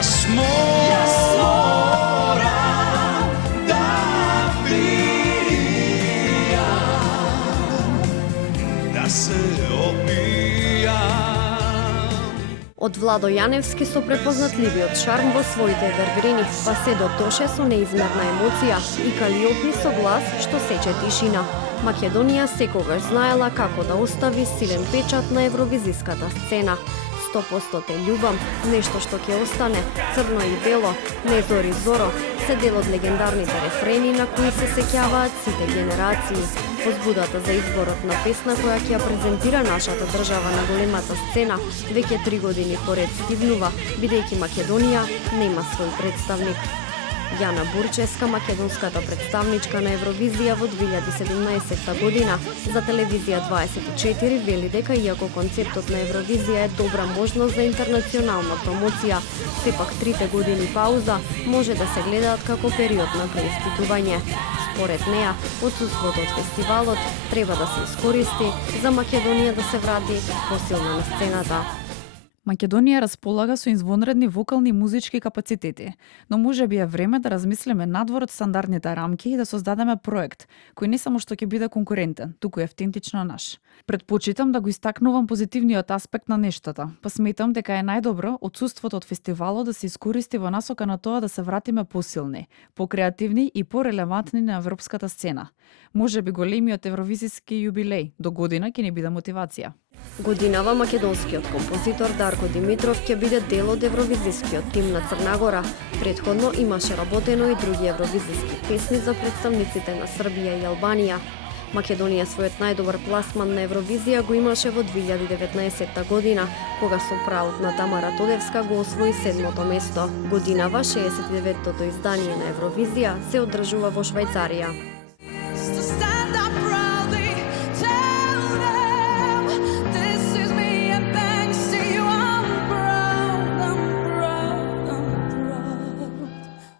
Јас морам да пијам, да се опијам. Од Владо Јаневски со препознатливиот шарм во своите евергрини, па се до Тоше со неизмерна емоција и Калиопи со глас што сече тишина. Македонија секогаш знаела како да остави силен печат на евровизиската сцена. 100% љубам, нешто што ќе остане, црно и бело, не зори зоро, се дел од легендарните рефрени на кои се сеќаваат сите генерации. Возбудата за изборот на песна која ќе ја презентира нашата држава на големата сцена веќе 3 години поред стивнува, бидејќи Македонија нема свој представник. Јана Бурческа, македонската представничка на Евровизија во 2017 година, за телевизија 24 вели дека иако концептот на Евровизија е добра можност за интернационална промоција, сепак 3 години пауза може да се гледаат како период на преиспитување. Според неа, отсуството од фестивалот треба да се искористи за Македонија да се врати посилна на сцената. Македонија располага со извонредни вокални и музички капацитети, но можеби е време да размислиме надвор од стандардните рамки и да создадеме проект кој не само што ќе биде конкурентен, туку и автентично наш. Предпочитам да го истакнувам позитивниот аспект на нештата, па сметам дека е најдобро отсуството од фестивалот да се искористи во насока на тоа да се вратиме посилни, покреативни и порелевантни на европската сцена. Можеби големиот евровизиски јубилеј до година ќе ни биде мотивација. Годинава македонскиот композитор Дарко Димитров ќе биде дел од евровизискиот тим на Црна Гора. Предходно имаше работено и други евровизиски песни за представниците на Србија и Албанија. Македонија својот најдобар пласман на Евровизија го имаше во 2019 година, кога со правот на Тамара Тодевска го освои 7-то место. Годинава 69-тото издание на Евровизија се одржува во Швајцарија.